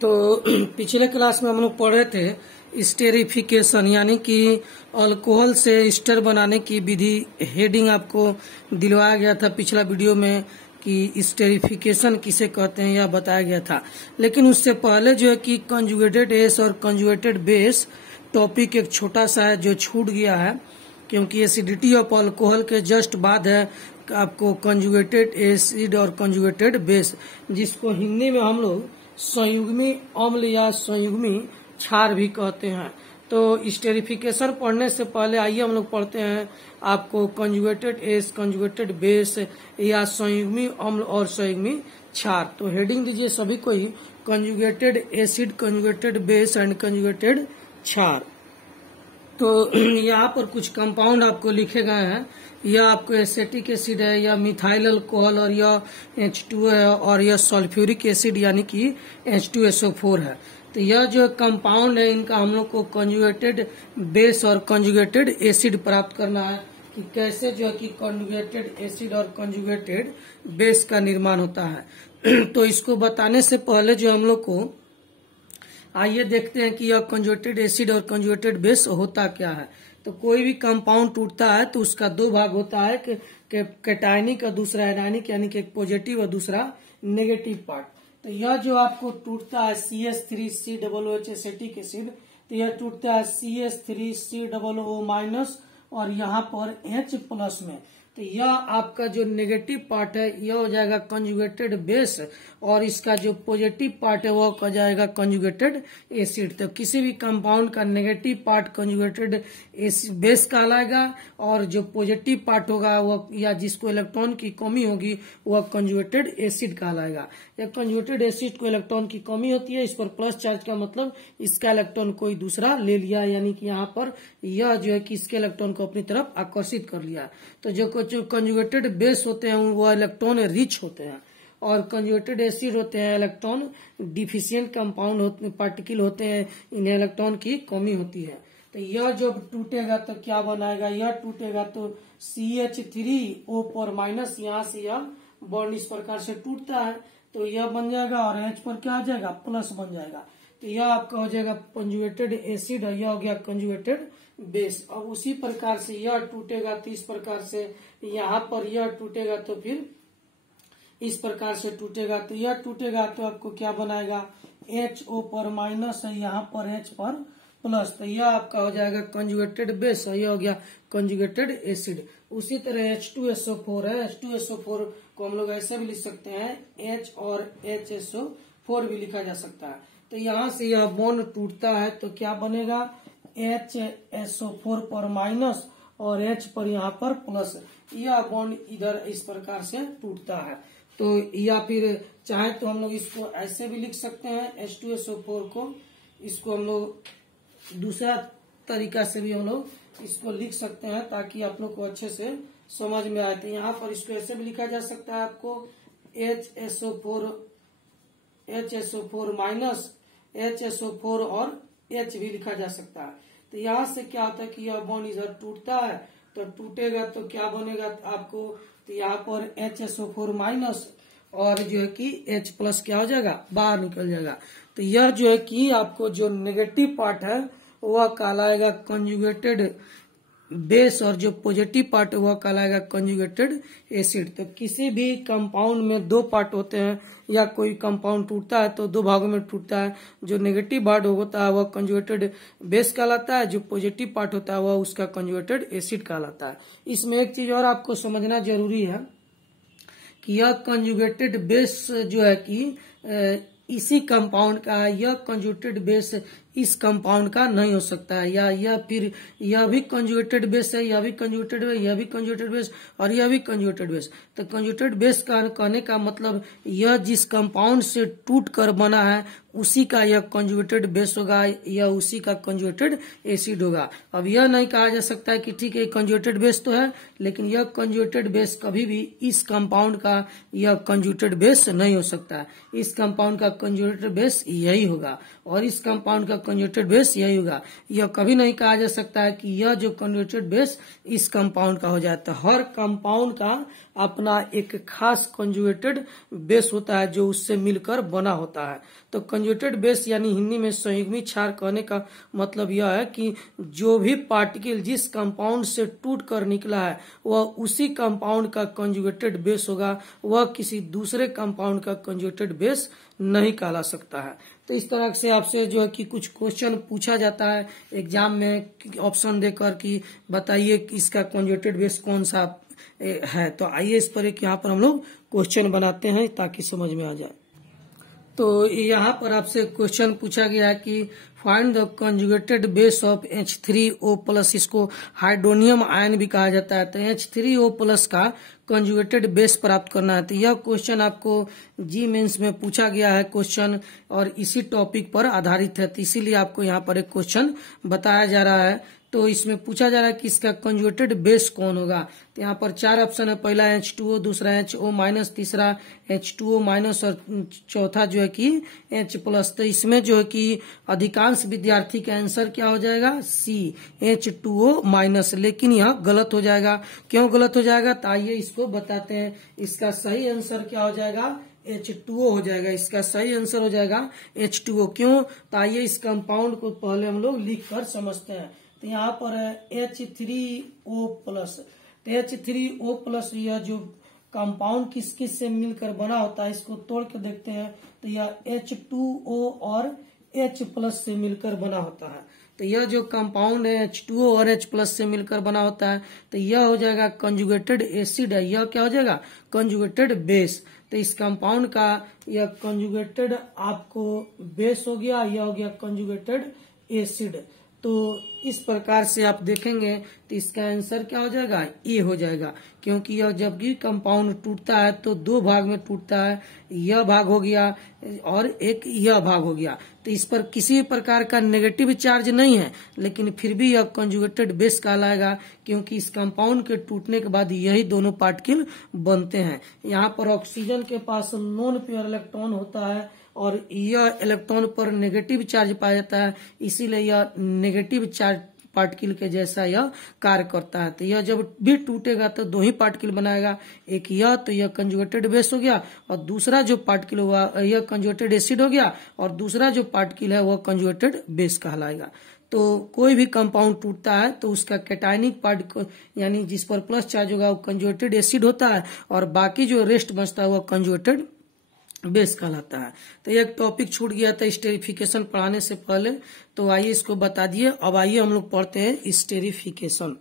तो पिछले क्लास में हम लोग पढ़े थे स्टेरिफिकेशन यानी कि अल्कोहल से एस्टर बनाने की विधि। हेडिंग आपको दिलवाया गया था पिछला वीडियो में कि स्टेरिफिकेशन किसे कहते हैं यह बताया गया था। लेकिन उससे पहले जो है कि कंजुगेटेड एस और कंजुगेटेड बेस टॉपिक एक छोटा सा है जो छूट गया है, क्योंकि एसिडिटी ऑफ अल्कोहल के जस्ट बाद है आपको कंजुगेटेड एसिड और कंजुगेटेड बेस, जिसको हिंदी में हम लोग संयुग्मी अम्ल या संयुग्मी क्षार भी कहते हैं। तो स्टेरिफिकेशन पढ़ने से पहले आइए हम लोग पढ़ते हैं आपको कंजुगेटेड एस, कंजुगेटेड बेस या संयुग्मी अम्ल और संयुग्मी क्षार। तो हेडिंग दीजिए सभी को ही, conjugated acid, conjugated base and conjugated क्षार। तो यहाँ पर कुछ कंपाउंड आपको लिखे गए हैं। यह आपको एसेटिक एसिड है, या मिथाइल अल्कोहल, और यह H2 है, और यह सल्फ्यूरिक एसिड यानी कि H2SO4 है। तो यह जो कंपाउंड है इनका हम लोग को कंजुगेटेड बेस और कंजुगेटेड एसिड प्राप्त करना है कि कैसे जो है कि कंजुगेटेड एसिड और कंजुगेटेड बेस का निर्माण होता है। तो इसको बताने से पहले जो हम लोग को आइए देखते हैं कि यह कंजुगेटेड एसिड और कंजुगेटेड बेस होता क्या है। तो कोई भी कंपाउंड टूटता है तो उसका दो भाग होता है कि कैटायनिक और दूसरा एनायनिक, यानी कि एक पॉजिटिव और दूसरा नेगेटिव पार्ट। तो यह जो आपको टूटता है CH3COOH एसिटिक एसिड, तो यह टूटता है CH3COO- और यहाँ पर H+ में। तो यह आपका जो नेगेटिव पार्ट है यह हो जाएगा कंजुगेटेड बेस, और इसका जो पॉजिटिव पार्ट है वह हो जाएगा कंजुगेटेड एसिड। तो किसी भी कंपाउंड का नेगेटिव पार्ट कंजुगेटेड बेस कहलाएगा, और जो पॉजिटिव पार्ट होगा वह या जिसको इलेक्ट्रॉन की कमी होगी वह कंजुगेटेड एसिड कहलाएगा। या कंजुगेटेड एसिड को इलेक्ट्रॉन की कमी होती है, इस पर प्लस चार्ज का मतलब इसका इलेक्ट्रॉन कोई दूसरा ले लिया, यानी कि यहाँ पर यह जो है कि इसके इलेक्ट्रॉन को अपनी तरफ आकर्षित कर लिया। तो जो कंजुगेटेड बेस होते हैं वह इलेक्ट्रॉन रिच होते हैं, और कंजुगेटेड एसिड होते हैं इलेक्ट्रॉन डिफिशियंट कंपाउंड पार्टिकल होते हैं, इन्हें इलेक्ट्रॉन की कमी होती है। तो यह जब टूटेगा तो क्या बनाएगा, यह टूटेगा तो CH3O पर - यहाँ से यह बॉन्ड इस प्रकार से टूटता है तो यह बन जाएगा, और H पर क्या आ जाएगा, प्लस बन जाएगा। तो यह आपका हो जाएगा कंजुगेटेड एसिड, और यह हो गया कंजुगेटेड बेस। और उसी प्रकार से यह टूटेगा तो इस प्रकार से यहाँ पर यह टूटेगा तो फिर इस प्रकार से टूटेगा। तो यह टूटेगा तो आपको क्या बनाएगा, HO पर माइनस है, यहाँ पर H पर प्लस। तो यह आपका हो जाएगा कंजुगेटेड बेस, और यह हो गया कंजुगेटेड एसिड। उसी तरह H2SO4 है, H2SO4 को हम लोग ऐसे भी लिख सकते हैं, H और HSO4 भी लिखा जा सकता है। तो यहाँ से यह बॉन्ड टूटता है तो क्या बनेगा, HSO4 पर माइनस और H पर यहाँ पर प्लस। यह बॉन्ड इधर इस प्रकार से टूटता है। तो या फिर चाहे तो हम लोग इसको ऐसे भी लिख सकते हैं, H2SO4 को, इसको हम लोग दूसरा तरीका से भी हम लोग इसको लिख सकते हैं ताकि आप लोग को अच्छे से समझ में आए। तो यहाँ पर इसको ऐसे भी लिखा जा सकता है आपको HSO4 माइनस HSO4 और H भी लिखा जा सकता है। तो यहाँ से क्या होता है कि यह बॉन्ड इधर टूटता है, तो टूटेगा तो क्या बनेगा आपको, तो यहाँ पर HSO4 माइनस और जो है कि H+ क्या हो जाएगा, बाहर निकल जाएगा। तो यह जो है कि आपको जो नेगेटिव पार्ट है वह कहलाएगा कंजुगेटेड बेस, और जो पॉजिटिव पार्ट है वह कहलाएगा कंजुगेटेड एसिड। तो किसी भी कंपाउंड में दो पार्ट होते हैं, या कोई कंपाउंड टूटता है तो दो भागों में टूटता है। जो नेगेटिव पार्ट होता है वह कंजुगेटेड बेस कहलाता है, जो पॉजिटिव पार्ट होता है वह उसका कंजुगेटेड एसिड कहलाता है। इसमें एक चीज और आपको समझना जरूरी है कि यह कंजुगेटेड बेस जो है कि इसी कंपाउंड का है, यह कंजुगेटेड बेस इस कंपाउंड का नहीं हो सकता है, या यह फिर यह भी कंजुगेटेड बेस है, यह भी कंजुगेटेड बेस, यह भी कंजुगेटेड बेस, और यह भी कंजुगेटेड बेस। तो कंजुगेटेड बेस का कहने का मतलब यह जिस कंपाउंड से टूट कर बना है उसी का यह कंजुगेटेड बेस होगा, या उसी का कंजुगेटेड एसिड होगा। अब यह नहीं कहा जा सकता है कि ठीक है कंजुगेटेड बेस तो है, लेकिन यह कंजुगेटेड बेस कभी भी इस कंपाउंड का यह कंजुगेटेड बेस नहीं हो सकता है। इस कंपाउंड का कंजुगेटेड बेस यही होगा, और इस कंपाउंड का कंजुगेटेड बेस यही होगा। यह कभी नहीं कहा जा सकता है कि यह जो कंजुगेटेड बेस इस कंपाउंड का हो जाता है। हर कंपाउंड का अपना एक खास कंजुगेटेड बेस होता है जो उससे मिलकर बना होता है। तो कंजुगेटेड बेस यानी हिंदी में संयुग्मी क्षार कहने का मतलब यह है कि जो भी पार्टिकल जिस कंपाउंड से टूट कर निकला है वह उसी कंपाउंड का कंजुगेटेड बेस होगा, वह किसी दूसरे कंपाउंड का कंजुगेटेड बेस नहीं कहला सकता है। तो इस तरह से आपसे जो है कि कुछ क्वेश्चन पूछा जाता है एग्जाम में ऑप्शन देकर कि बताइए कि इसका कंजुगेटेड बेस कौन सा है। तो आइए इस पर एक यहाँ पर हम लोग क्वेश्चन बनाते हैं ताकि समझ में आ जाए। तो यहाँ पर आपसे क्वेश्चन पूछा गया है कि find the conjugated base of H3O+, इसको हाइड्रोनियम आयन भी कहा जाता है। तो H3O+ का कंजुगेटेड बेस प्राप्त करना है। तो यह क्वेश्चन आपको जी मेंस में पूछा गया है क्वेश्चन, और इसी टॉपिक पर आधारित है, तो इसीलिए आपको यहाँ पर एक क्वेश्चन बताया जा रहा है। तो इसमें पूछा जा रहा है कि इसका कंजुगेटेड बेस कौन होगा। तो यहाँ पर 4 ऑप्शन है, पहला H2O, दूसरा HO-, तीसरा H2O- और चौथा जो है कि H+। तो इसमें जो है कि अधिकांश विद्यार्थी का आंसर क्या हो जाएगा, C H2O-, लेकिन यह गलत हो जाएगा। क्यों गलत हो जाएगा, तो आइए इसको बताते हैं। इसका सही आंसर क्या हो जाएगा, H2O हो जाएगा। इसका सही आंसर हो जाएगा H2O। क्यों, तो आइए इस कंपाउंड को पहले हम लोग लिख कर समझते हैं। तो यहाँ पर है H3O+। तो H3O+, यह जो कंपाउंड किस किस से मिलकर बना होता है इसको तोड़ के देखते हैं। तो यह H2O और H+ से मिलकर बना होता है। तो यह जो कंपाउंड है H2O और H+ से मिलकर बना होता है, तो यह हो जाएगा कंजुगेटेड एसिड है। यह क्या हो जाएगा, कंजुगेटेड बेस। तो इस कंपाउंड का यह कंजुगेटेड आपको बेस हो गया, यह हो गया कंजुगेटेड एसिड। तो इस प्रकार से आप देखेंगे तो इसका आंसर क्या हो जाएगा, ए हो जाएगा। क्योंकि यह जब भी कंपाउंड टूटता है तो 2 भाग में टूटता है, यह भाग हो गया और एक यह भाग हो गया। तो इस पर किसी प्रकार का नेगेटिव चार्ज नहीं है, लेकिन फिर भी यह कंजुगेटेड बेस कहलाएगा, क्योंकि इस कंपाउंड के टूटने के बाद यही दोनों पार्टिकल बनते हैं। यहाँ पर ऑक्सीजन के पास नॉन पेयर इलेक्ट्रॉन होता है और यह इलेक्ट्रॉन पर नेगेटिव चार्ज पाया जाता है, इसीलिए यह नेगेटिव चार्ज पार्टिकल के जैसा यह कार्य करता है। तो यह जब भी टूटेगा तो 2 ही पार्टिकल बनाएगा, एक यह, तो यह कंजुगेटेड बेस हो गया, और दूसरा जो पार्टिकल हुआ यह कंजुगेटेड एसिड हो गया, और दूसरा जो पार्टिकल है वह कंजुगेटेड बेस कहलाएगा। तो कोई भी कंपाउंड टूटता है तो उसका कैटायनिक पार्ट यानी जिस पर प्लस चार्ज होगा वो कंजुगेटेड एसिड होता है, और बाकी जो रेस्ट बचता है वह कंजुगेटेड बेस कहलाता है। तो एक टॉपिक छूट गया था स्टेरिफिकेशन पढ़ाने से पहले, तो आइए इसको बता दिए। अब आइए हम लोग पढ़ते हैं स्टेरिफिकेशन।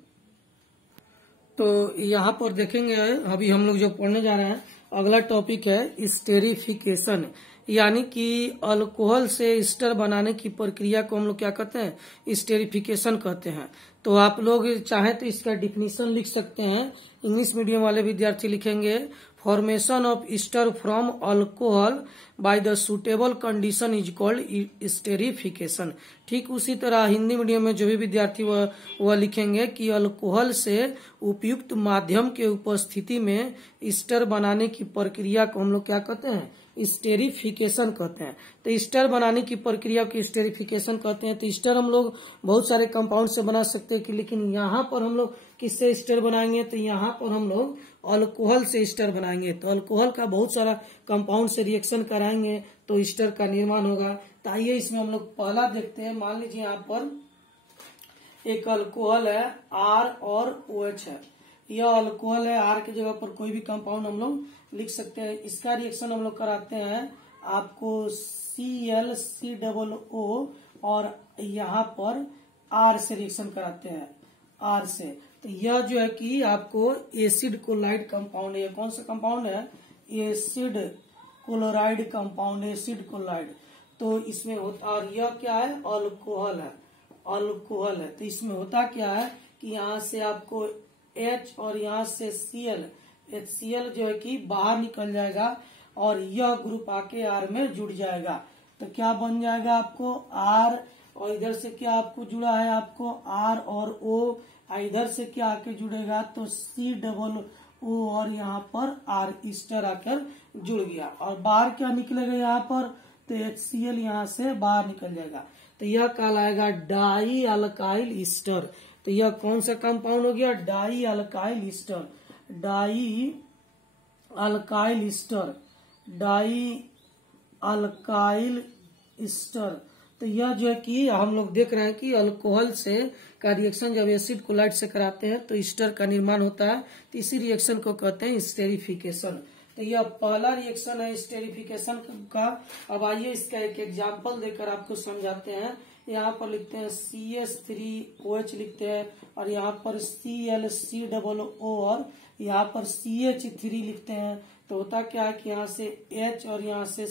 तो यहाँ पर देखेंगे अभी हम लोग जो पढ़ने जा रहे हैं अगला टॉपिक है स्टेरिफिकेशन, यानी कि अल्कोहल से एस्टर बनाने की प्रक्रिया को हम लोग क्या कहते हैं, स्टेरिफिकेशन कहते हैं। तो आप लोग चाहे तो इसका डिफिनीशन लिख सकते हैं। इंग्लिश मीडियम वाले विद्यार्थी लिखेंगे formation of ester from alcohol by the suitable condition is called esterification. ठीक उसी तरह हिंदी मीडियम में जो भी विद्यार्थी वह लिखेंगे कि अल्कोहल से उपयुक्त माध्यम के उपस्थिति में एस्टर बनाने की प्रक्रिया को हम लोग क्या कहते हैं, स्टेरिफिकेशन कहते हैं। तो एस्टर बनाने की प्रक्रिया को स्टेरिफिकेशन कहते हैं। तो एस्टर हम लोग बहुत सारे कंपाउंड से बना सकते हैं, लेकिन यहाँ पर हम लोग किससे एस्टर बनाएंगे, तो यहाँ पर हम लोग अल्कोहल से एस्टर बनाएंगे। तो अल्कोहल का बहुत सारा कंपाउंड से रिएक्शन कराएंगे तो एस्टर का निर्माण होगा। तो आइए इसमें हम लोग पहला देखते हैं। मान लीजिए यहाँ पर एक अल्कोहल है R और OH है। यह अल्कोहल है, R की जगह पर कोई भी कंपाउंड हम लोग लिख सकते हैं। इसका रिएक्शन हम लोग कराते हैं आपको ClCOO और यहाँ पर R से रिएक्शन कराते हैं, R से। तो यह जो है कि आपको एसिड क्लोराइड कंपाउंड है। कौन सा कंपाउंड है, acid chloride compound, acid chloride. तो इसमें होता, और यह क्या है, अल्कोहल है, अल्कोहल है। तो इसमें होता क्या है कि यहाँ से आपको H और यहाँ से Cl, HCl जो है कि बाहर निकल जाएगा और यह ग्रुप आके R में जुड़ जाएगा। तो क्या बन जाएगा आपको R, और इधर से क्या आपको जुड़ा है, आपको R और O, इधर से क्या आके जुड़ेगा तो COO और यहाँ पर R एस्टर आकर जुड़ गया, और बाहर क्या निकलेगा यहाँ पर, तो HCl यहाँ से बाहर निकल जाएगा। तो यह कहलाएगा डाई अल्काइल एस्टर। तो यह कौन सा कंपाउंड हो गया, dialkyl ester, dialkyl ester, dialkyl ester. तो यह जो है कि हम लोग देख रहे हैं कि अल्कोहल से का रिएक्शन जब एसिड कोलाइड से कराते हैं तो स्टर का निर्माण होता है। तो इसी रिएक्शन को कहते हैं स्टेरिफिकेशन। तो यह पहला रिएक्शन है स्टेरिफिकेशन का। अब आइए इसका एक एग्जाम्पल देकर आपको समझाते हैं। यहाँ पर लिखते हैं CH3OH लिखते हैं और यहाँ पर ClCOO और यहाँ पर CH3 लिखते हैं। तो होता क्या है कि यहाँ से H और यहाँ से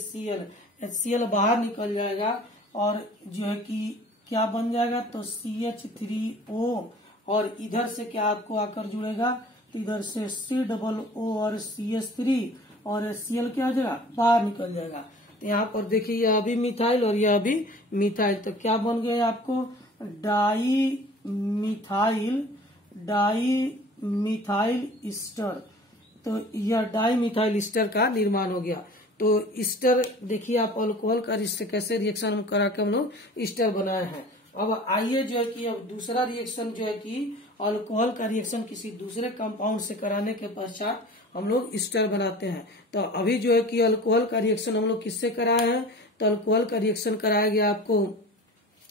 HCl बाहर निकल जाएगा और जो है कि क्या बन जाएगा तो CH3O और इधर से क्या आपको आकर जुड़ेगा तो इधर से COO और CH3 और HCl क्या हो जाएगा बाहर निकल जाएगा। तो यहाँ पर देखिए यह भी मिथाइल और यह भी मिथाइल। तो क्या बन गया आपको डाई मिथाइल स्टर। तो यह डाई मिथाइल स्टर का निर्माण हो गया। तो स्टर देखिए आप अल्कोहल का कैसे रिएक्शन हम करा के हम लोग स्टर बनाए हैं। अब आइए जो है कि अब दूसरा रिएक्शन जो है कि अल्कोहल का रिएक्शन किसी दूसरे कंपाउंड से कराने के पश्चात हम लोग स्टर बनाते हैं। तो अभी जो है कि अल्कोहल का रिएक्शन हम लोग किससे कराए हैं तो अल्कोहल का रिएक्शन कराया गया आपको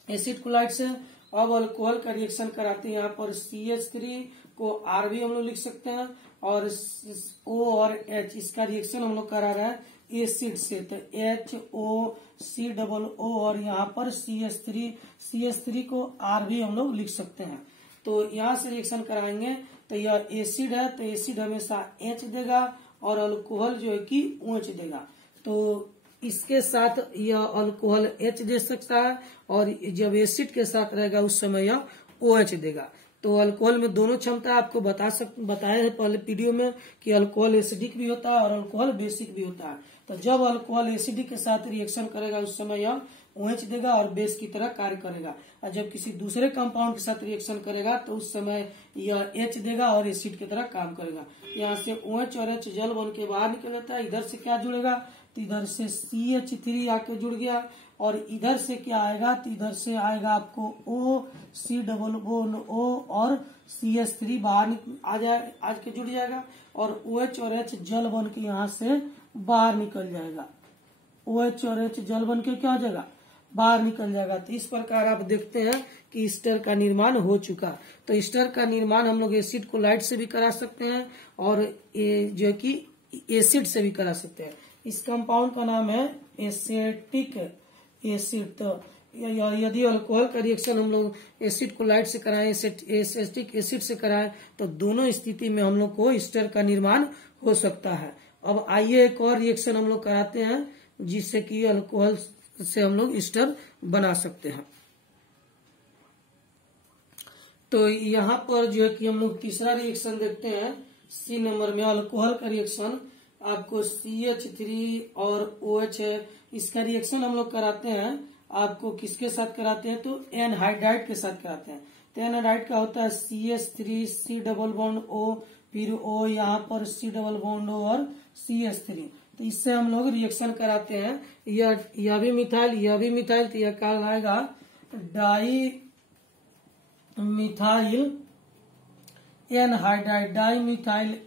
एसिड कोलाइड से। अब अल्कोहल का रिएक्शन कराते हैं यहाँ पर CH3 को R भी हम लोग लिख सकते हैं और O और H इसका रिएक्शन हम लोग करा रहे हैं एसिड से। तो HOCOO और यहाँ पर CH3 को R भी हम लोग लिख सकते हैं। तो यहाँ से रिएक्शन कराएंगे तो यह एसिड है तो एसिड हमेशा H देगा और अल्कोहल जो है कि OH देगा। तो इसके साथ यह अल्कोहल H दे सकता है और जब एसिड के साथ रहेगा उस समय यह OH देगा। तो अल्कोहल में दोनों क्षमता आपको बताए हैं पहले वीडियो में कि अल्कोहल एसिडिक भी होता है और अल्कोहल बेसिक भी होता है। तो जब अल्कोहल एसिडिक के साथ रिएक्शन करेगा उस समय यह OH देगा और बेस की तरह कार्य करेगा। और जब किसी दूसरे कंपाउंड के साथ रिएक्शन करेगा तो उस समय यह H देगा और एसिड की तरह काम करेगा। यहाँ से OH और H जल बन के बाहर निकल जाता है। इधर से क्या जुड़ेगा तो इधर से CH3 आके जुड़ गया और इधर से क्या आएगा तो इधर से आएगा आपको O और CH3 बाहर आज के जुड़ जाएगा और OH और H जल बन के यहाँ से बाहर निकल जाएगा। OH और H जल बन के क्या हो जाएगा बाहर निकल जाएगा। तो इस प्रकार आप देखते हैं कि स्टर का निर्माण हो चुका। तो स्टर का निर्माण हम लोग एसिड कोलाइड से भी करा सकते हैं और जो कि एसिड से भी करा सकते हैं। इस कंपाउंड का नाम है एसेटिक एसिड। तो यदि अल्कोहल का रिएक्शन हम लोग एसिड कोलाइड से कराएं एसेटिक एसिड से कराएं तो दोनों स्थिति में हम लोग को स्टर का निर्माण हो सकता है। अब आइए एक और रिएक्शन हम लोग कराते हैं जिससे कि अल्कोहल से हम लोग स्टर बना सकते हैं। तो यहाँ पर जो है कि हम लोग तीसरा रिएक्शन देखते हैं C नंबर में अल्कोहल का रिएक्शन आपको CH3 और OH है। इसका रिएक्शन हम लोग कराते हैं आपको किसके साथ कराते हैं तो एनहाइड्राइड के साथ कराते हैं। तो एनहाइड्राइड का होता है CH3 C double bond O फिर O यहाँ पर C डबल बॉन्ड O और CH3। तो इससे हम लोग रिएक्शन कराते हैं। यह भी मिथाइल तो यह क्या आएगा डाई मिथाइल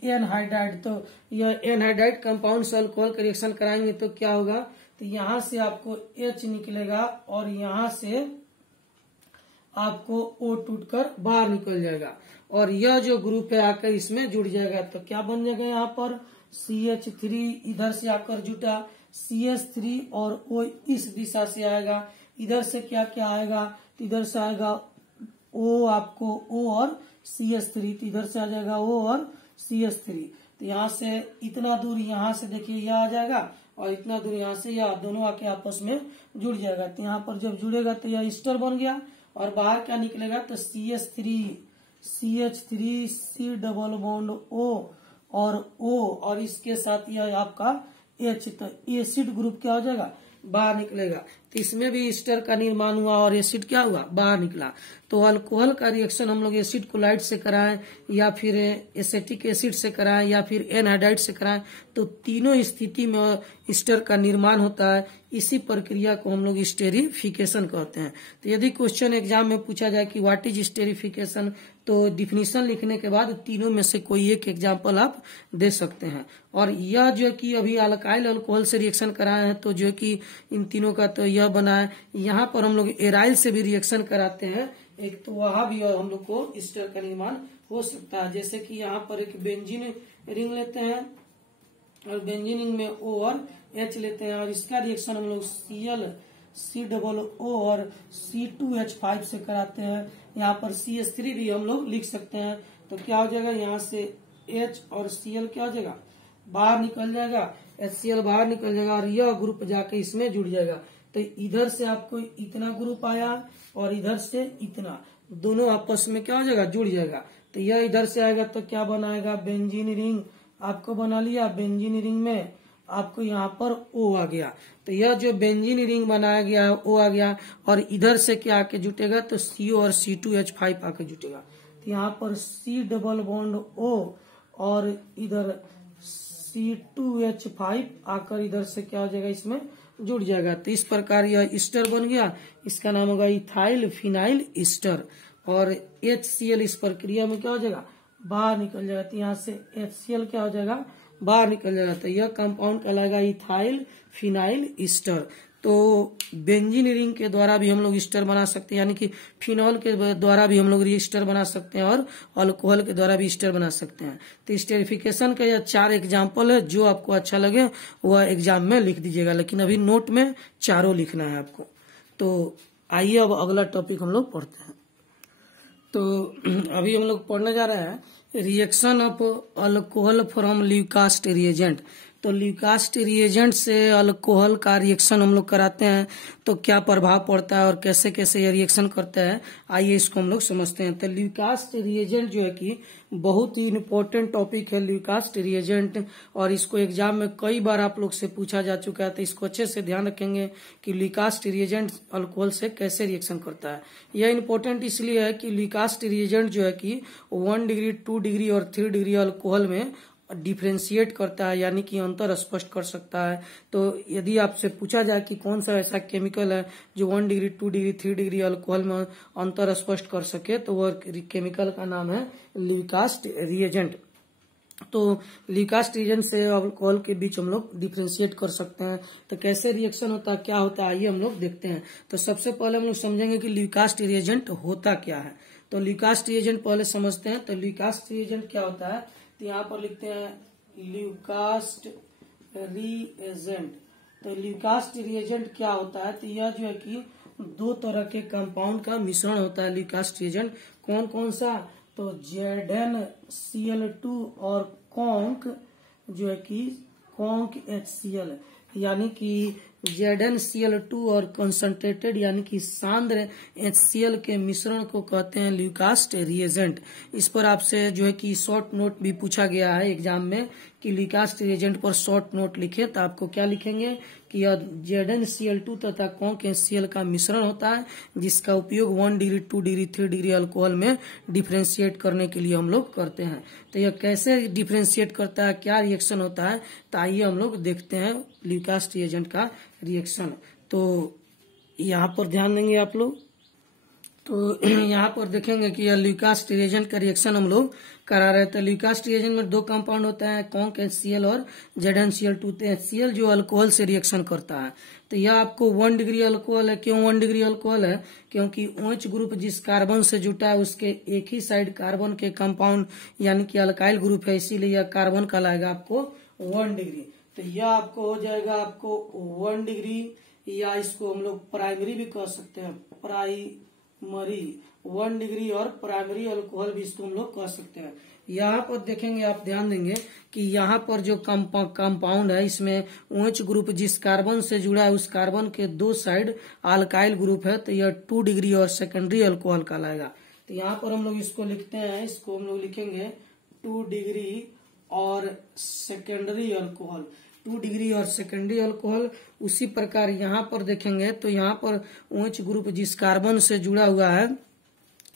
एनहाइड्राइड। तो यह एनहाइड्राइड कंपाउंड से अल्कोहल का रिएक्शन कराएंगे तो क्या होगा तो यहाँ से आपको H निकलेगा और यहाँ से आपको O टूटकर बाहर निकल जाएगा और यह जो ग्रुप है आकर इसमें जुड़ जाएगा। तो क्या बन जाएगा यहाँ पर CH3 इधर से आकर जुटा CH3 और O इस दिशा से आएगा। इधर से क्या क्या आएगा तो इधर से आएगा O आपको O और CH3 तो इधर से आ जाएगा O और CH3। तो यहाँ से इतना दूर यहाँ से देखिए यह आ जाएगा और इतना दूर यहाँ से यह दोनों आके आपस में जुड़ जाएगा। तो यहाँ पर जब जुड़ेगा तो यह स्टर बन गया और बाहर क्या निकलेगा तो CH3 C double bond O और O और इसके साथ यह आपका H। तो एसिड ग्रुप क्या हो जाएगा बाहर निकलेगा। तो इसमें भी स्टर का निर्माण हुआ और एसिड क्या हुआ बाहर निकला। तो अल्कोहल का रिएक्शन हम लोग एसिड कोलाइड से कराएं या फिर एसेटिक एसिड से कराएं या फिर एनहाइड्राइड से कराएं तो तीनों स्थिति में स्टर का निर्माण होता है। इसी प्रक्रिया को हम लोग स्टेरिफिकेशन कहते हैं। तो यदि क्वेश्चन एग्जाम में पूछा जाए कि व्हाट इज स्टेरिफिकेशन तो डिफिनीशन लिखने के बाद तीनों में से कोई एक एग्जाम्पल आप दे सकते हैं। और यह जो कि अभी अल्काइल अल्कोहल से रिएक्शन कराए हैं, तो जो कि इन तीनों का तो यह बना है। यहाँ पर हम लोग एराइल से भी रिएक्शन कराते हैं एक, तो वहां भी हम लोग को ईस्टर का निर्माण हो सकता है। जैसे कि यहाँ पर एक बेंजीन रिंग लेते हैं और बेंजीन रिंग में O और H लेते हैं, और इसका रिएक्शन हम लोग ClCOO और C2H5 से कराते हैं। यहाँ पर CH3 भी हम लोग लिख सकते हैं। तो क्या हो जाएगा, यहाँ से H और Cl क्या हो जाएगा, बाहर निकल जाएगा, HCl बाहर निकल जाएगा और यह ग्रुप जाके इसमें जुड़ जाएगा। तो इधर से आपको इतना ग्रुप आया और इधर से इतना, दोनों आपस में क्या हो जाएगा, जुड़ जाएगा। तो यह इधर से आएगा तो क्या बनाएगा, बेंजीन रिंग आपको बना लिया। बेंजीन रिंग में आपको यहाँ पर O आ गया, तो यह जो बेंजीन रिंग बनाया गया है O आ गया, और इधर से क्या आके जुटेगा, तो CO और C2H5 आके जुटेगा। तो यहाँ पर C डबल बॉन्ड O और इधर C2H5 आकर इधर से क्या हो जाएगा, इसमें जुड़ जाएगा। तो इस प्रकार यह ईस्टर बन गया। इसका नाम होगा इथाइल फिनाइल ईस्टर। और HCl इस प्रक्रिया में क्या हो जाएगा, बाहर निकल जाएगा। तो यहाँ से HCl क्या हो जाएगा, बाहर निकल जाएगा। तो यह कंपाउंड कहलाएगा इथाइल फिनाइल ईस्टर। तो बेंजीन रिंग के द्वारा भी हम लोग ईस्टर बना सकते हैं, यानी कि फिनॉल के द्वारा भी हम लोग ईस्टर बना सकते हैं और अल्कोहल के द्वारा भी ईस्टर बना सकते हैं। तो स्टेरिफिकेशन का यह 4 एग्जाम्पल है। जो आपको अच्छा लगे वह एग्जाम में लिख दीजिएगा, लेकिन अभी नोट में चारों लिखना है आपको। तो आइए अब अगला टॉपिक हम लोग पढ़ते हैं। तो अभी हम लोग पढ़ने जा रहे हैं reaction of alcohol from Lucas reagent. तो ल्यूकास्ट रिएजेंट से अल्कोहल का रिएक्शन हम लोग कराते हैं, तो क्या प्रभाव पड़ता है और कैसे कैसे ये रिएक्शन करते हैं, आइए इसको हम लोग समझते हैं। तो ल्यूकास्ट रिएजेंट जो है कि बहुत ही इम्पोर्टेंट टॉपिक है ल्यूकास्ट रिएजेंट, और इसको एग्जाम में कई बार आप लोग से पूछा जा चुका है। तो इसको अच्छे से ध्यान रखेंगे कि ल्यूकास्ट रिएजेंट अल्कोहल से कैसे रिएक्शन करता है। यह इम्पोर्टेंट इसलिए है कि ल्यूकास्ट रिएजेंट जो है कि 1 डिग्री, 2 डिग्री और 3 डिग्री अल्कोहल में डिफ्रेंशिएट करता है, यानी कि अंतर स्पष्ट कर सकता है। तो यदि आपसे पूछा जाए कि कौन सा ऐसा केमिकल है जो 1 डिग्री, 2 डिग्री, 3 डिग्री अल्कोहल में अंतर स्पष्ट कर सके, तो वह केमिकल का नाम है ल्यूकास्ट रिएजेंट। तो ल्यूकास्ट रिएजेंट से अल्कोहल के बीच हम लोग डिफ्रेंशिएट कर सकते हैं। तो कैसे रिएक्शन होता है, क्या होता है, आइए हम लोग देखते हैं। तो सबसे पहले हम लोग समझेंगे कि ल्यूकास्ट रिएजेंट होता क्या है। तो ल्यूकास्ट रिएजेंट पहले समझते हैं। तो ल्यूकास्ट रिएजेंट क्या होता है, तो यहाँ पर लिखते हैं ल्यूकास्ट रिएजेंट। तो ल्यूकास्ट रिएजेंट क्या होता है, तो यह जो है कि 2 तरह के कंपाउंड का मिश्रण होता है ल्यूकास्ट रिएजेंट। कौन कौन सा, तो ZnCl2 और कॉन्क जो है कि कॉन्क HCl, यानी कि ZnCl2 और कंसंट्रेटेड यानी कि सांद्र HCl के मिश्रण को कहते हैं ल्यूकास्ट रिएजेंट। इस पर आपसे जो है कि शॉर्ट नोट भी पूछा गया है एग्जाम में कि ल्यूकास्ट रिएजेंट पर शॉर्ट नोट लिखे, तो आपको क्या लिखेंगे कि यह ZnCl2 तथा कॉन्क HCl का मिश्रण होता है, जिसका उपयोग 1 डिग्री, 2 डिग्री, 3 डिग्री अल्कोहल में डिफ्रेंशिएट करने के लिए हम लोग करते हैं। तो यह कैसे डिफ्रेंशिएट करता है, क्या रिएक्शन होता है, तो आइए हम लोग देखते हैं ल्यूकास्ट रिएजेंट का रिएक्शन। तो यहाँ पर ध्यान देंगे आप लोग। तो यहाँ पर देखेंगे कि यह ल्यूकास्ट रिएजेंट का रिएक्शन हम लोग करा रहे थे। ल्यूकास्ट रिएजेंट में 2 कंपाउंड होता है, कॉन्क HCl और ZnCl2। HCl जो अल्कोहल से रिएक्शन करता है, तो यह आपको 1 डिग्री अल्कोहल है। क्यों 1 डिग्री अल्कोहल है, क्योंकि OH ग्रुप जिस कार्बन से जुटा है उसके एक ही साइड कार्बन के कंपाउंड यानी कि अल्काइल ग्रुप है, इसीलिए यह कार्बन कहलाएगा आपको 1 डिग्री। तो यह आपको हो जाएगा आपको 1 डिग्री, या इसको हम लोग प्राइमरी भी कह सकते हैं, प्राइमरी 1 डिग्री, और प्राइमरी अल्कोहल भी इसको हम लोग कह सकते हैं। यहाँ पर देखेंगे, आप ध्यान देंगे कि यहाँ पर जो कंपाउंड है इसमें OH ग्रुप जिस कार्बन से जुड़ा है उस कार्बन के 2 साइड अल्काइल ग्रुप है, तो यह 2 डिग्री और सेकेंडरी अल्कोहल कहलाएगा। तो यहाँ पर हम लोग इसको लिखते हैं, इसको हम लोग लिखेंगे 2 डिग्री और सेकेंडरी अल्कोहल, 2 डिग्री और सेकेंडरी अल्कोहल। उसी प्रकार यहाँ पर देखेंगे तो यहाँ पर OH ग्रुप जिस कार्बन से जुड़ा हुआ है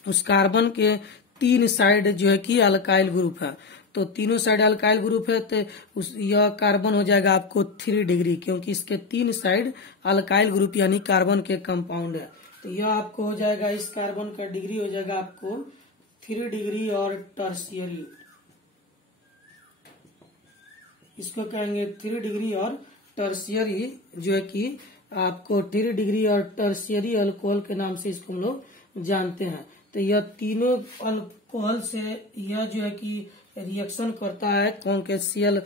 उस कार्बन के 3 साइड जो है कि अल्काइल ग्रुप है, तो तीनों साइड अल्काइल ग्रुप है, तो यह कार्बन हो जाएगा आपको 3 डिग्री, क्योंकि इसके 3 साइड अल्काइल ग्रुप यानी कार्बन के कंपाउंड है। तो यह आपको हो जाएगा, इस कार्बन का डिग्री हो जाएगा आपको 3 डिग्री और टर्शियरी, इसको कहेंगे 3 डिग्री और टर्शियरी, जो है कि आपको 3 डिग्री और टर्शियरी अल्कोहल के नाम से इसको हम लोग जानते हैं। तो यह तीनों अल्कोहल से यह जो है कि रिएक्शन करता है कौन के Cl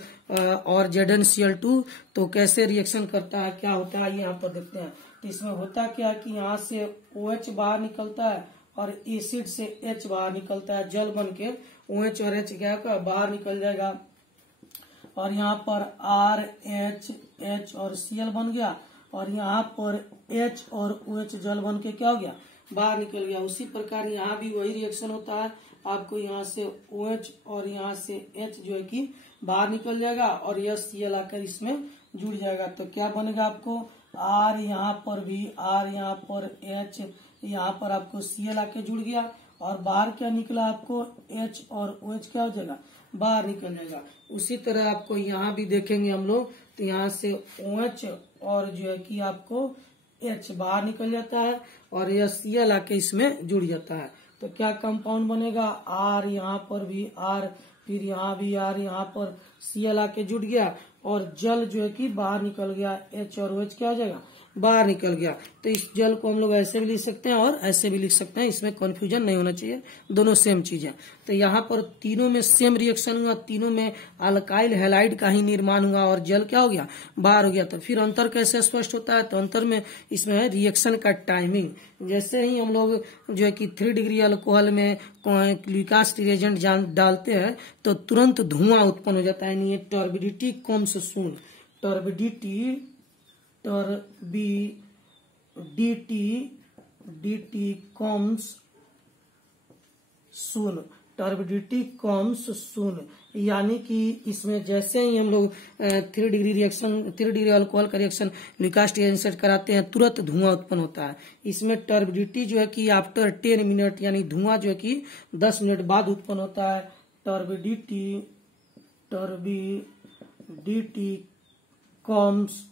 और ZnCl2। तो कैसे रिएक्शन करता है, क्या होता है, यहाँ पर देखते हैं। तो इसमें होता क्या है कि यहाँ से OH बाहर निकलता है और एसिड से H बाहर निकलता है, जल बन के OH और H क्या होगा, बाहर निकल जाएगा और यहाँ पर RH, H और Cl बन गया और यहाँ पर H और OH जल बन के क्या हो गया, बाहर निकल गया। उसी प्रकार यहाँ भी वही रिएक्शन होता है, आपको यहाँ से OH और यहाँ से H जो है कि बाहर निकल जाएगा और यह Cl आकर इसमें जुड़ जाएगा। तो क्या बनेगा आपको R, यहाँ पर भी R, यहाँ पर H, यहाँ पर आपको Cl आके जुड़ गया और बाहर क्या निकला आपको H और OH क्या हो जाएगा, बाहर निकल जाएगा। उसी तरह आपको यहाँ भी देखेंगे हम लोग, तो यहाँ से OH और जो है कि आपको H बाहर निकल जाता है और यह Cl आके इसमें जुड़ जाता है। तो क्या कंपाउंड बनेगा, R, यहाँ पर भी R, फिर यहाँ भी R, यहाँ पर Cl आके जुड़ गया और जल जो है कि बाहर निकल गया, H और OH क्या हो जाएगा, बाहर निकल गया। तो इस जल को हम लोग ऐसे भी लिख सकते हैं और ऐसे भी लिख सकते हैं, इसमें कंफ्यूजन नहीं होना चाहिए, दोनों सेम चीज है। तो यहाँ पर तीनों में सेम रिएक्शन हुआ, तीनों में अल्काइल हैलाइड का ही निर्माण हुआ और जल क्या हो गया, बाहर हो गया। तो फिर अंतर कैसे स्पष्ट होता है, तो अंतर में इसमें है रिएक्शन का टाइमिंग। जैसे ही हम लोग जो है कि 3 डिग्री अल्कोहल में ल्यूकास्ट रिएजेंट डालते हैं तो तुरंत धुआं उत्पन्न हो जाता है, यानी ये टर्बिडिटी कम्स सून, टर्बिडिटी कम्स सून, टर्बिडिटी कम्स सून, यानी कि इसमें जैसे ही हम लोग 3 डिग्री अल्कोहल का रिएक्शन ल्यूकास्ट रिएजेंट से कराते हैं तुरंत धुआं उत्पन्न होता है। इसमें टर्बिडिटी जो है कि आफ्टर 10 मिनट, यानी धुआं जो है कि 10 मिनट बाद उत्पन्न होता है। टर्बिडिटी कम्स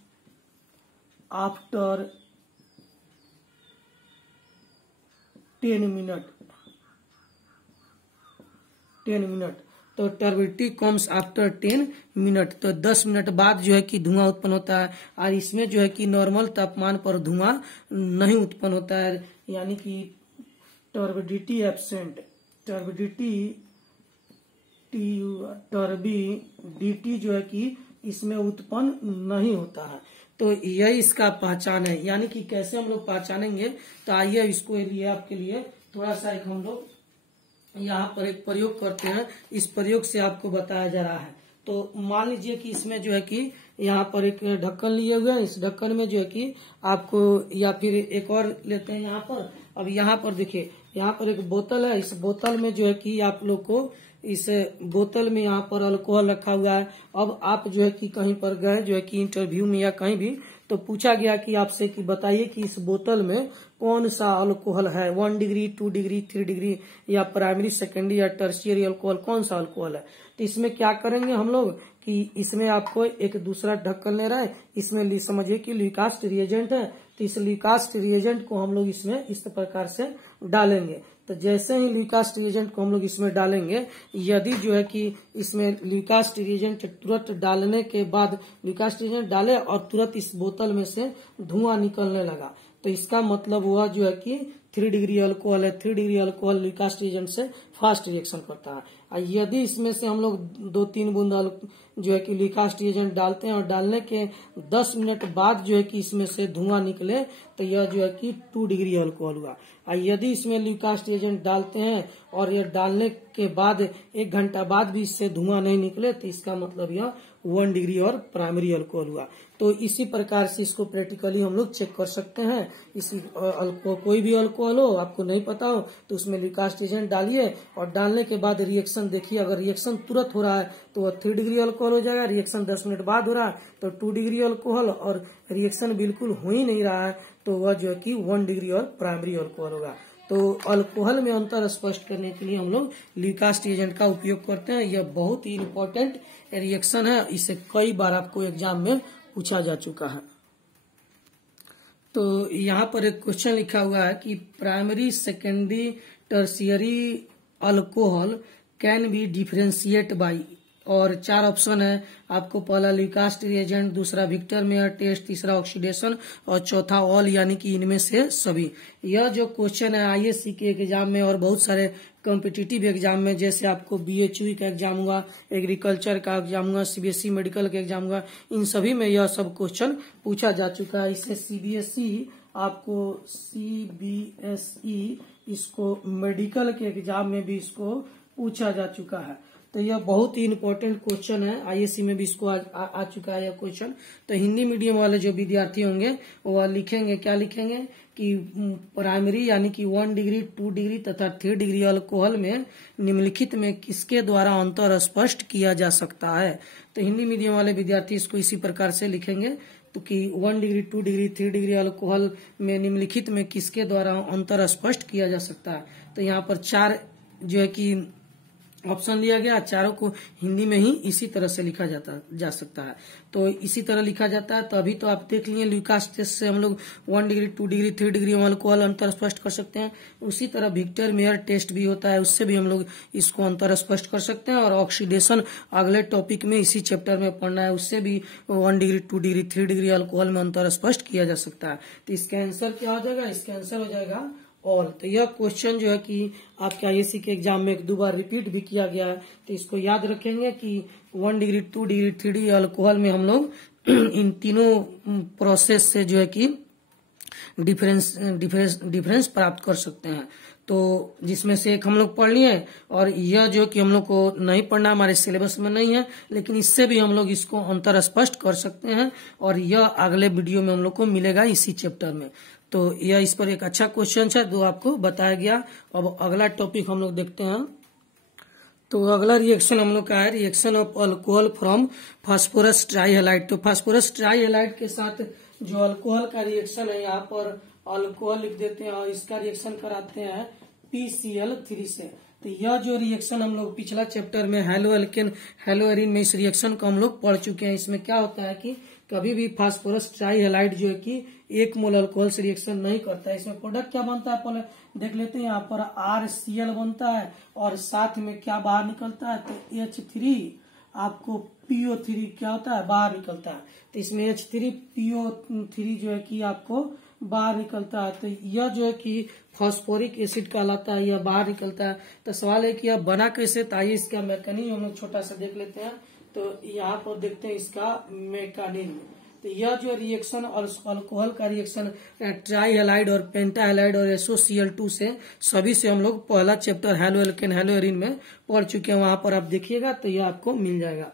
आफ्टर 10 मिनट, तो टर्बिडिटी कम्स आफ्टर 10 मिनट, तो 10 मिनट बाद जो है कि धुआं उत्पन्न होता है। और इसमें जो है कि नॉर्मल तापमान पर धुआं नहीं उत्पन्न होता है, यानी कि टर्बिडिटी एब्सेंट, टर्बिडिटी जो है कि इसमें उत्पन्न नहीं होता है। तो यही इसका पहचान है, यानी कि कैसे हम लोग पहचानेंगे। तो आइए इसको लिए आपके लिए थोड़ा सा एक हम लोग यहाँ पर एक प्रयोग करते हैं, इस प्रयोग से आपको बताया जा रहा है। तो मान लीजिए कि इसमें जो है कि यहाँ पर एक ढक्कन लिए हुए हैं, इस ढक्कन में जो है कि आपको, या फिर एक और लेते हैं यहाँ पर। अब यहाँ पर देखिए, यहाँ पर एक बोतल है, इस बोतल में जो है कि आप लोग को इस बोतल में यहाँ पर अल्कोहल रखा हुआ है। अब आप जो है कि कहीं पर गए जो है कि इंटरव्यू में या कहीं भी, तो पूछा गया कि आपसे कि बताइए कि इस बोतल में कौन सा अल्कोहल है, 1 डिग्री, 2 डिग्री, 3 डिग्री, या प्राइमरी, सेकेंडरी या टर्शियरी अल्कोहल, कौन सा अल्कोहल है। तो इसमें क्या करेंगे हम लोग कि इसमें आपको एक दूसरा ढक्कन ले रहा है, इसमें समझिए कि ल्यूकास्ट रिएजेंट है, तो इस ल्यूकास्ट रिएजेंट को हम लोग इसमें इस प्रकार से डालेंगे। तो जैसे ही ल्यूकास्ट रिएजेंट को हम लोग इसमें डालेंगे, यदि जो है कि इसमें ल्यूकास्ट रिएजेंट तुरंत डालने के बाद ल्यूकास्ट रिएजेंट डाले और तुरंत इस बोतल में से धुआं निकलने लगा, तो इसका मतलब हुआ जो है कि 3 डिग्री अल्कोहल है। 3 डिग्री अल्कोहल ल्यूकास्ट रिएजेंट से फास्ट रिएक्शन करता है। और यदि इसमें से हम लोग 2-3 बूंद जो है कि ल्यूकास्ट रिएजेंट डालते हैं और डालने के 10 मिनट बाद जो है कि इसमें से धुआं निकले, तो यह जो है कि 2 डिग्री अल्कोहल हुआ। और यदि इसमें ल्यूकास्ट रिएजेंट डालते हैं और यह डालने के बाद 1 घंटा बाद भी इससे धुआं नहीं निकले, तो इसका मतलब यह 1 डिग्री और प्राइमरी अल्कोहल हुआ। तो इसी प्रकार से इसको प्रैक्टिकली हम लोग चेक कर सकते हैं। इसी कोई भी अल्कोहल हो, आपको नहीं पता हो, तो उसमें ल्यूकास्ट रिएजेंट डालिए और डालने के बाद रिएक्शन देखिए। अगर रिएक्शन तुरंत हो रहा है तो वह 3 डिग्री अल्कोहल हो जाएगा, रिएक्शन 10 मिनट बाद हो रहा है तो 2 डिग्री अल्कोहल, और रिएक्शन बिल्कुल हो ही नहीं रहा है तो वह जो है कि 1 डिग्री और प्राइमरी अल्कोहल होगा। तो अल्कोहल में अंतर स्पष्ट करने के लिए हम लोग ल्यूकास्ट रिएजेंट का उपयोग करते हैं। यह बहुत ही इम्पोर्टेंट रिएक्शन है, इसे कई बार आपको एग्जाम में पूछा जा चुका है। तो यहाँ पर एक क्वेश्चन लिखा हुआ है कि primary, secondary, tertiary alcohol can be differentiate by, और 4 ऑप्शन है आपको। पहला ल्यूकास्ट रिएजेंट, दूसरा विक्टर मेयर टेस्ट, तीसरा ऑक्सीडेशन और चौथा ऑल, यानी कि इनमें से सभी। यह जो क्वेश्चन है आईएससी के एग्जाम में और बहुत सारे कॉम्पिटिटिव एग्जाम में, जैसे आपको बीएचयू का एग्जाम हुआ, एग्रीकल्चर का एग्जाम हुआ, सीबीएसई मेडिकल का एग्जाम हुआ, इन सभी में यह सब क्वेश्चन पूछा जा चुका है। इससे सीबीएसई इसको मेडिकल के एग्जाम में भी इसको पूछा जा चुका है। तो यह बहुत ही इंपॉर्टेंट क्वेश्चन है, आईएससी में भी इसको आ चुका है यह क्वेश्चन। तो हिंदी मीडियम वाले जो विद्यार्थी होंगे वह लिखेंगे, क्या लिखेंगे कि प्राइमरी यानी कि 1 डिग्री, 2 डिग्री तथा 3 डिग्री अल्कोहल में निम्नलिखित में किसके द्वारा अंतर स्पष्ट किया जा सकता है। तो हिंदी मीडियम वाले विद्यार्थी इसको इसी प्रकार से लिखेंगे, तो कि 1 डिग्री, 2 डिग्री, 3 डिग्री अल्कोहल में निम्नलिखित में किसके द्वारा अंतर स्पष्ट किया जा सकता है। तो यहाँ पर 4 जो है कि ऑप्शन दिया गया, चारों को हिंदी में ही इसी तरह से लिखा जा सकता है। तो इसी तरह लिखा जाता है। तो अभी तो आप देख लिए ल्यूकास टेस्ट से हम लोग 1 डिग्री, 2 डिग्री, 3 डिग्री अल्कोहल अंतर स्पष्ट कर सकते हैं। उसी तरह विक्टर मेयर टेस्ट भी होता है, उससे भी हम लोग इसको अंतर स्पष्ट कर सकते हैं। और ऑक्सीडेशन अगले टॉपिक में इसी चैप्टर में पढ़ना है, उससे भी 1 डिग्री, 2 डिग्री, 3 डिग्री अल्कोहल में अंतर स्पष्ट किया जा सकता है। तो इसका आंसर क्या हो जाएगा, इसका आंसर हो जाएगा ऑल। तो यह क्वेश्चन जो है कि आपके आईएससी के एग्जाम में 1-2 बार रिपीट भी किया गया है। तो इसको याद रखेंगे कि 1 डिग्री, 2 डिग्री, 3 डिग्री अल्कोहल में हम लोग इन तीनों प्रोसेस से जो है कि डिफरेंस प्राप्त कर सकते हैं। तो जिसमें से एक हम लोग पढ़ लिए, और यह जो कि हम लोग को नहीं पढ़ना, हमारे सिलेबस में नहीं है, लेकिन इससे भी हम लोग इसको अंतर स्पष्ट कर सकते हैं। और यह अगले वीडियो में हम लोग को मिलेगा इसी चैप्टर में। तो यह इस पर एक अच्छा क्वेश्चन है जो आपको बताया गया। अब अगला टॉपिक हम लोग देखते हैं। तो अगला रिएक्शन हम लोग का है reaction of alcohol from phosphorus ट्राइहेलाइड। तो फास्फोरस ट्राइहेलाइड के साथ जो अल्कोहल का रिएक्शन है, यहाँ पर अल्कोहल लिख देते हैं और इसका रिएक्शन कराते हैं PCl3 से। तो यह जो रिएक्शन हम लोग पिछला चैप्टर में हेलो एल्केन हेलो एरिन में इस रिएक्शन को हम लोग पढ़ चुके हैं। इसमें क्या होता है कि कभी भी फास्फोरस ट्राइहेलाइड जो है कि 1 मोल अल्कोहल से रिएक्शन नहीं करता है। इसमें प्रोडक्ट क्या बनता है पहले देख लेते हैं। यहाँ पर RCl बनता है और साथ में क्या बाहर निकलता है, तो H3 आपको PO3 क्या होता है, बाहर निकलता है। तो इसमें H3PO3 जो है कि आपको बाहर निकलता है। तो यह जो है कि फास्फोरिक एसिड कहलाता है, यह बाहर निकलता है। तो सवाल है कि यह बना कैसे, तो आइए इसका मैकेनिज्म हम लोग छोटा सा देख लेते हैं। तो यहाँ पर देखते हैं इसका मैकेनिज्म। तो यह जो रिएक्शन और अल्कोहल का रिएक्शन ट्राइहेलाइड और पेंटाहेलाइड और SOCl2 से सभी से हम लोग पहला chapter halo alkane hello Erin में पढ़ चुके हैं। वहां पर आप देखिएगा तो यह आपको मिल जाएगा।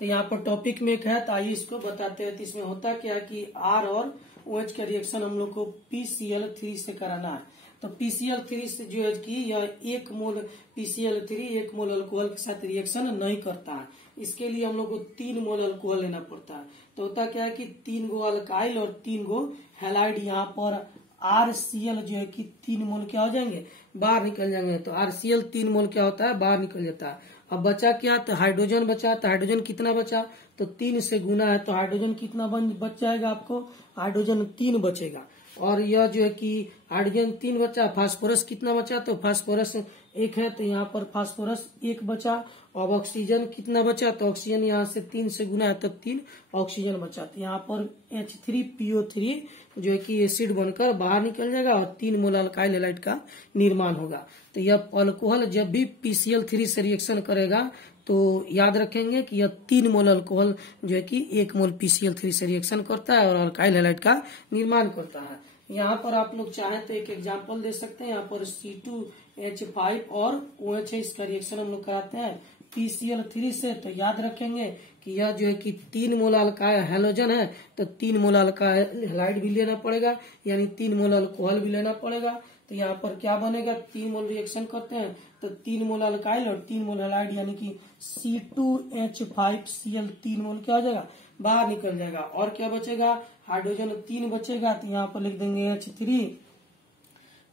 तो यहाँ पर टॉपिक में एक है, तो आइए इसको बताते हैं। तो इसमें होता क्या है कि R और OH का रिएक्शन हम लोग को PCl3 से कराना है। तो PCl3 से जो है कि यह 1 मोल PCl3 1 मोल अल्कोहल के साथ रिएक्शन नहीं करता है। इसके लिए हम लोग को 3 मोल अल्कोहल लेना पड़ता है। तो होता क्या है कि 3 गो अल्काइल और 3 गो हैलाइड, यहाँ पर RCl जो है कि 3 मोल क्या हो जाएंगे, बाहर निकल जाएंगे। तो RCl 3 मोल क्या होता है, बाहर निकल जाता है। अब बचा क्या, तो हाइड्रोजन बचा। तो हाइड्रोजन कितना बचा, तो 3 से गुना है। तो हाइड्रोजन कितना बच जाएगा आपको, हाइड्रोजन 3 बचेगा। और यह जो है कि हाइड्रोजन 3 बचा। फास्फोरस कितना बचा, तो फास्फोरस 1 है, तो यहाँ पर फास्फोरस 1 बचा। अब ऑक्सीजन कितना बचा, तो ऑक्सीजन यहाँ से 3 से गुना है तो 3 ऑक्सीजन बचा। तो यहाँ पर H3PO3 जो है कि एसिड बनकर बाहर निकल जाएगा और 3 मोल अल्काइल हैलाइड का निर्माण होगा। तो यह अल्कोहल जब भी PCl3 से रिएक्शन करेगा तो याद रखेंगे कि यह 3 मोल अल्कोहल जो है कि 1 मोल PCl3 से रिएक्शन करता है और अल्काइल हैलाइड का निर्माण करता है। यहाँ पर आप लोग चाहें तो एक एग्जांपल दे सकते हैं। यहाँ पर C2H5 और OH है, इसका रिएक्शन हम लोग कराते हैं PCl3 से। तो याद रखेंगे कि यह जो है कि 3 मोल अल्काइल हैलोजन है, तो 3 मोल अल्काइल हैलाइड भी लेना पड़ेगा, यानी 3 मोल अल्कोहल भी लेना पड़ेगा। तो यहाँ पर क्या बनेगा, 3 मोल रिएक्शन करते हैं तो 3 मोल अल्काइल और 3 मोल हैलाइड यानी कि C2H5Cl 3 मोल क्या हो जाएगा, बाहर निकल जाएगा। और क्या बचेगा, हाइड्रोजन 3 बचेगा। तो यहाँ पर लिख देंगे H3।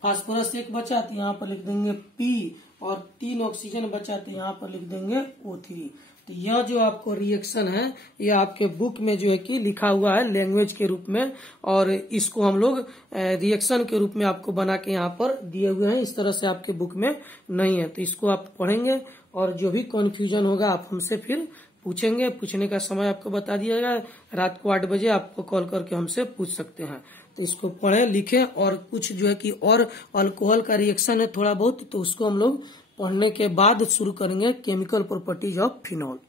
फास्फोरस 1 बचा तो यहाँ पर लिख देंगे P, और 3 ऑक्सीजन बचा तो यहाँ पर लिख देंगे O3। तो यह जो आपको रिएक्शन है ये आपके बुक में जो है कि लिखा हुआ है लैंग्वेज के रूप में, और इसको हम लोग रिएक्शन के रूप में आपको बना के यहाँ पर दिए हुए हैं। इस तरह से आपके बुक में नहीं है, तो इसको आप पढ़ेंगे और जो भी कन्फ्यूजन होगा आप हमसे फिर पूछेंगे। पूछने का समय आपको बता दिया गया, रात को 8 बजे आपको कॉल करके हमसे पूछ सकते हैं। तो इसको पढ़ें लिखें, और कुछ जो है कि और अल्कोहल का रिएक्शन है थोड़ा बहुत, तो उसको हम लोग पढ़ने के बाद शुरू करेंगे, केमिकल प्रॉपर्टीज ऑफ फिनॉल।